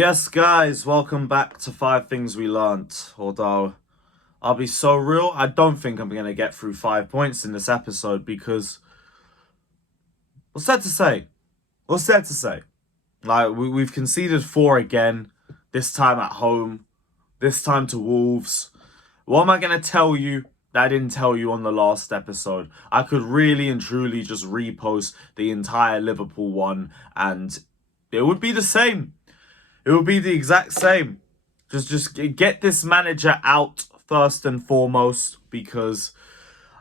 Yes, guys, welcome back to 5 Things We Learnt. Although, I'll be so real, I don't think I'm going to get through 5 points in this episode because, what's there to say? What's there to say? Like, we've conceded 4 again, this time at home, this time to Wolves. What am I going to tell you that I didn't tell you on the last episode? I could really and truly just repost the entire Liverpool one and it would be the same. It will be the exact same. Just get this manager out first and foremost because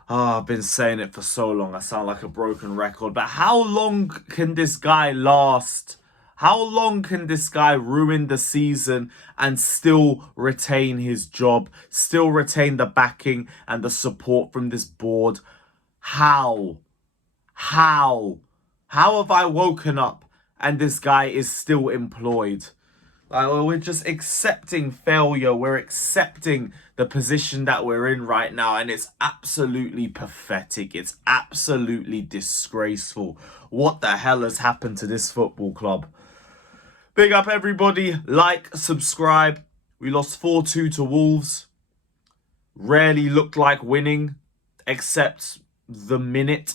I've been saying it for so long. I sound like a broken record. But how long can this guy last? How long can this guy ruin the season and still retain his job? Still retain the backing and the support from this board? How? How have I woken up and this guy is still employed? Like, we're just accepting failure. We're accepting the position that we're in right now. And it's absolutely pathetic. It's absolutely disgraceful. What the hell has happened to this football club? Big up everybody. Like, subscribe. We lost 4-2 to Wolves. Rarely looked like winning. Except the minute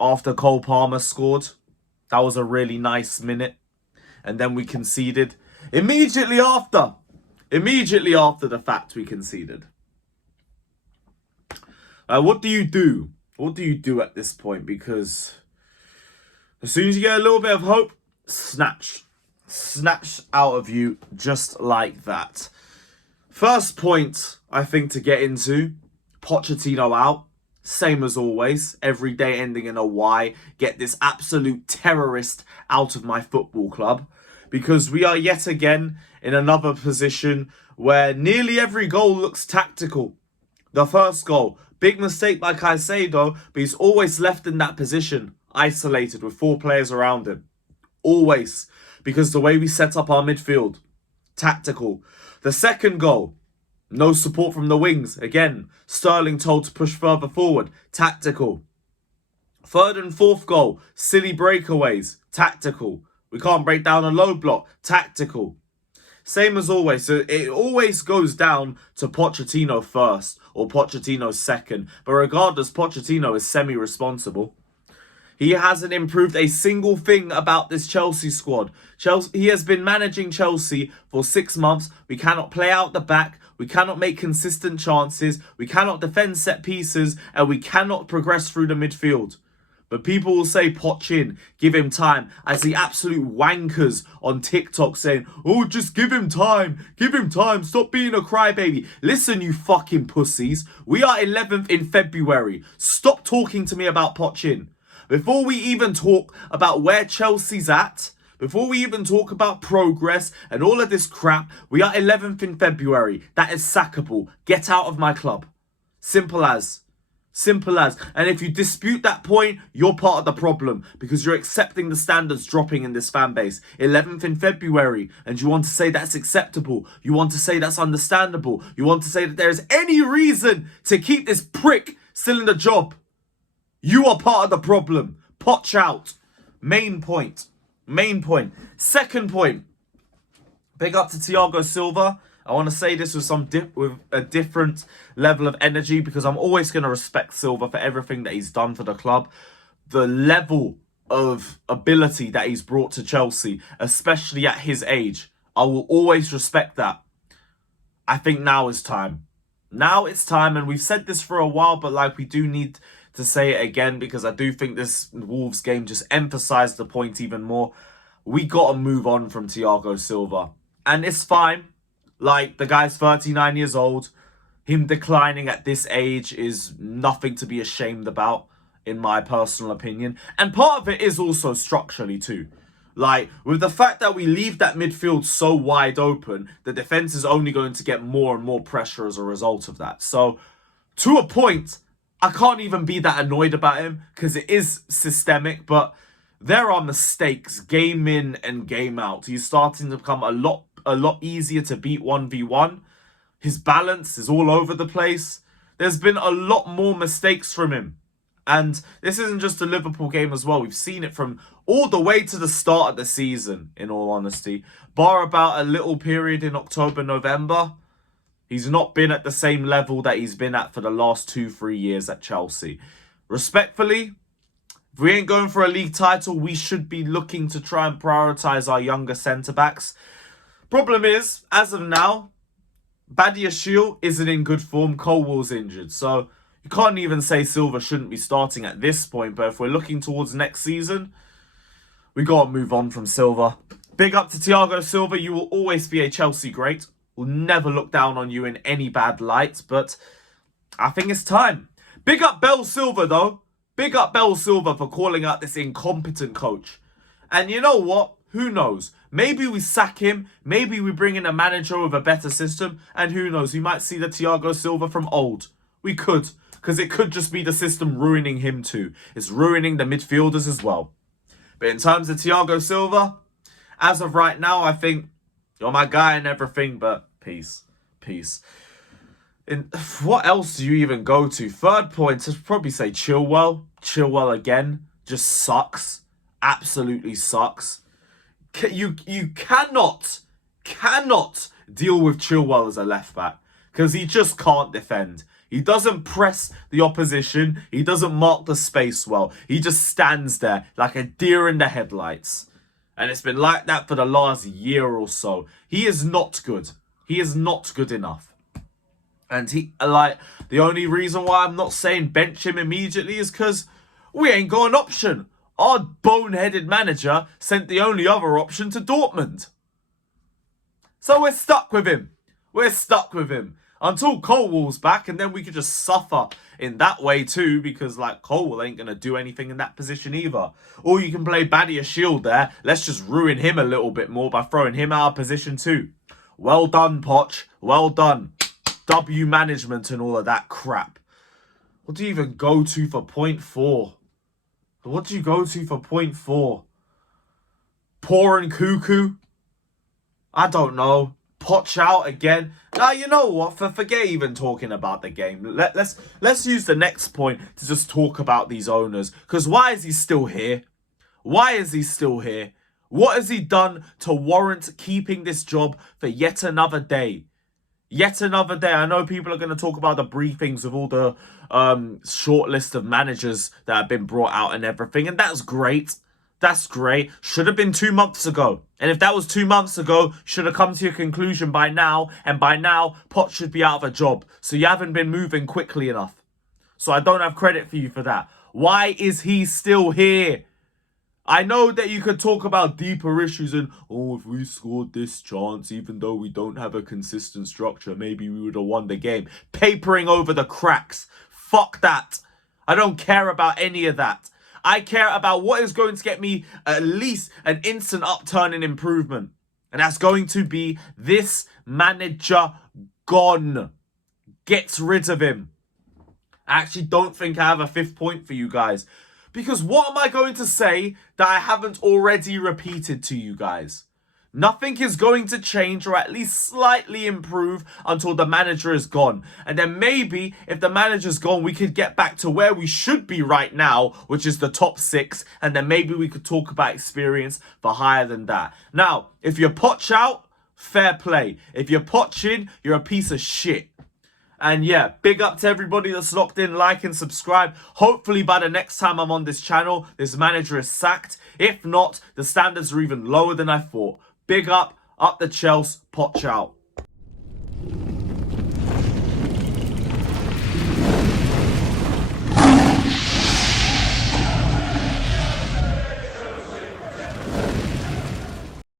after Cole Palmer scored. That was a really nice minute. And then we conceded. Immediately after the fact we conceded. What do you do? What do you do at this point? Because as soon as you get a little bit of hope, snatched out of you just like that. First point, I think, to get into, Pochettino out. Same as always, every day ending in a Y. Get this absolute terrorist out of my football club. Because we are yet again in another position where nearly every goal looks tactical. The first goal, big mistake by Caicedo, but he's always left in that position, isolated with 4 players around him. Always. Because the way we set up our midfield, tactical. The second goal, no support from the wings. Again, Sterling told to push further forward, tactical. Third and fourth goal, silly breakaways, tactical. We can't break down a low block. Tactical. Same as always. So it always goes down to Pochettino first or Pochettino second. But regardless, Pochettino is semi-responsible. He hasn't improved a single thing about this Chelsea squad. He has been managing Chelsea for 6 months. We cannot play out the back. We cannot make consistent chances. We cannot defend set pieces. And we cannot progress through the midfield. But people will say, Poch in, give him time. I see absolute wankers on TikTok saying, oh, just give him time, stop being a crybaby. Listen, you fucking pussies, we are 11th in February. Stop talking to me about Poch in. Before we even talk about where Chelsea's at, before we even talk about progress and all of this crap, we are 11th in February. That is sackable. Get out of my club. Simple as. Simple as. And if you dispute that point, you're part of the problem because you're accepting the standards dropping in this fan base. 11th in February. And you want to say that's acceptable. You want to say that's understandable. You want to say that there is any reason to keep this prick still in the job. You are part of the problem. Poch out. Main point. Second point. Big up to Thiago Silva. I want to say this with a different level of energy because I'm always going to respect Silva for everything that he's done for the club. The level of ability that he's brought to Chelsea, especially at his age, I will always respect that. I think now is time. Now it's time, and we've said this for a while, but like we do need to say it again because I do think this Wolves game just emphasised the point even more. We got to move on from Thiago Silva. And it's fine. Like, the guy's 39 years old. Him declining at this age is nothing to be ashamed about, in my personal opinion. And part of it is also structurally too. Like, with the fact that we leave that midfield so wide open, the defence is only going to get more and more pressure as a result of that. So, to a point, I can't even be that annoyed about him because it is systemic, but there are mistakes game in and game out. He's starting to become a lot easier to beat 1v1. His balance is all over the place. There's been a lot more mistakes from him. And this isn't just a Liverpool game as well. We've seen it from all the way to the start of the season, in all honesty. Bar about a little period in October, November, he's not been at the same level that he's been at for the last 2-3 years at Chelsea. Respectfully, if we ain't going for a league title, we should be looking to try and prioritise our younger centre-backs. Problem is, as of now, Badiashile isn't in good form. Chilwell's injured. So you can't even say Silva shouldn't be starting at this point. But if we're looking towards next season, we got to move on from Silva. Big up to Thiago Silva. You will always be a Chelsea great. We'll never look down on you in any bad light. But I think it's time. Big up Bell Silva, though. Big up Bell Silva for calling out this incompetent coach. And you know what? Who knows? Maybe we sack him. Maybe we bring in a manager with a better system. And who knows? We might see the Thiago Silva from old. We could. Because it could just be the system ruining him too. It's ruining the midfielders as well. But in terms of Thiago Silva, as of right now, I think you're my guy and everything. But peace. Peace. What else do you even go to? Third point, I'd probably say Chilwell. Chilwell again. Just sucks. Absolutely sucks. You cannot deal with Chilwell as a left back because he just can't defend. He doesn't press the opposition. He doesn't mark the space well. He just stands there like a deer in the headlights. And it's been like that for the last year or so. He is not good. He is not good enough. And the only reason why I'm not saying bench him immediately is because we ain't got an option. Our boneheaded manager sent the only other option to Dortmund. So we're stuck with him. We're stuck with him. Until Chilwell's back, and then we could just suffer in that way too, because Chilwell ain't going to do anything in that position either. Or you can play Badiashile there. Let's just ruin him a little bit more by throwing him out of position too. Well done, Poch. Well done. W management and all of that crap. What do you even go to for point 4? What do you go to for point 4? Poor and Cuckoo? I don't know. Poch out again. Now, you know what? Forget even talking about the game. Let's use the next point to just talk about these owners. Because why is he still here? Why is he still here? What has he done to warrant keeping this job for yet another day? Yet another day. I know people are going to talk about the briefings of all the short list of managers that have been brought out and everything. And that's great. That's great. Should have been 2 months ago. And if that was 2 months ago, should have come to your conclusion by now. And by now, Poch should be out of a job. So you haven't been moving quickly enough. So I don't have credit for you for that. Why is he still here? I know that you could talk about deeper issues and, if we scored this chance, even though we don't have a consistent structure, maybe we would have won the game. Papering over the cracks. Fuck that. I don't care about any of that. I care about what is going to get me at least an instant upturn and improvement. And that's going to be this manager gone. Get rid of him. I actually don't think I have a 5th point for you guys. Because what am I going to say that I haven't already repeated to you guys? Nothing is going to change or at least slightly improve until the manager is gone. And then maybe if the manager's gone, we could get back to where we should be right now, which is the top 6. And then maybe we could talk about experience for higher than that. Now, if you're Poch out, fair play. If you're Poch in, you're a piece of shit. And yeah, big up to everybody that's locked in, like and subscribe. Hopefully by the next time I'm on this channel, this manager is sacked. If not, the standards are even lower than I thought. Big up the Chelsea, Poch out.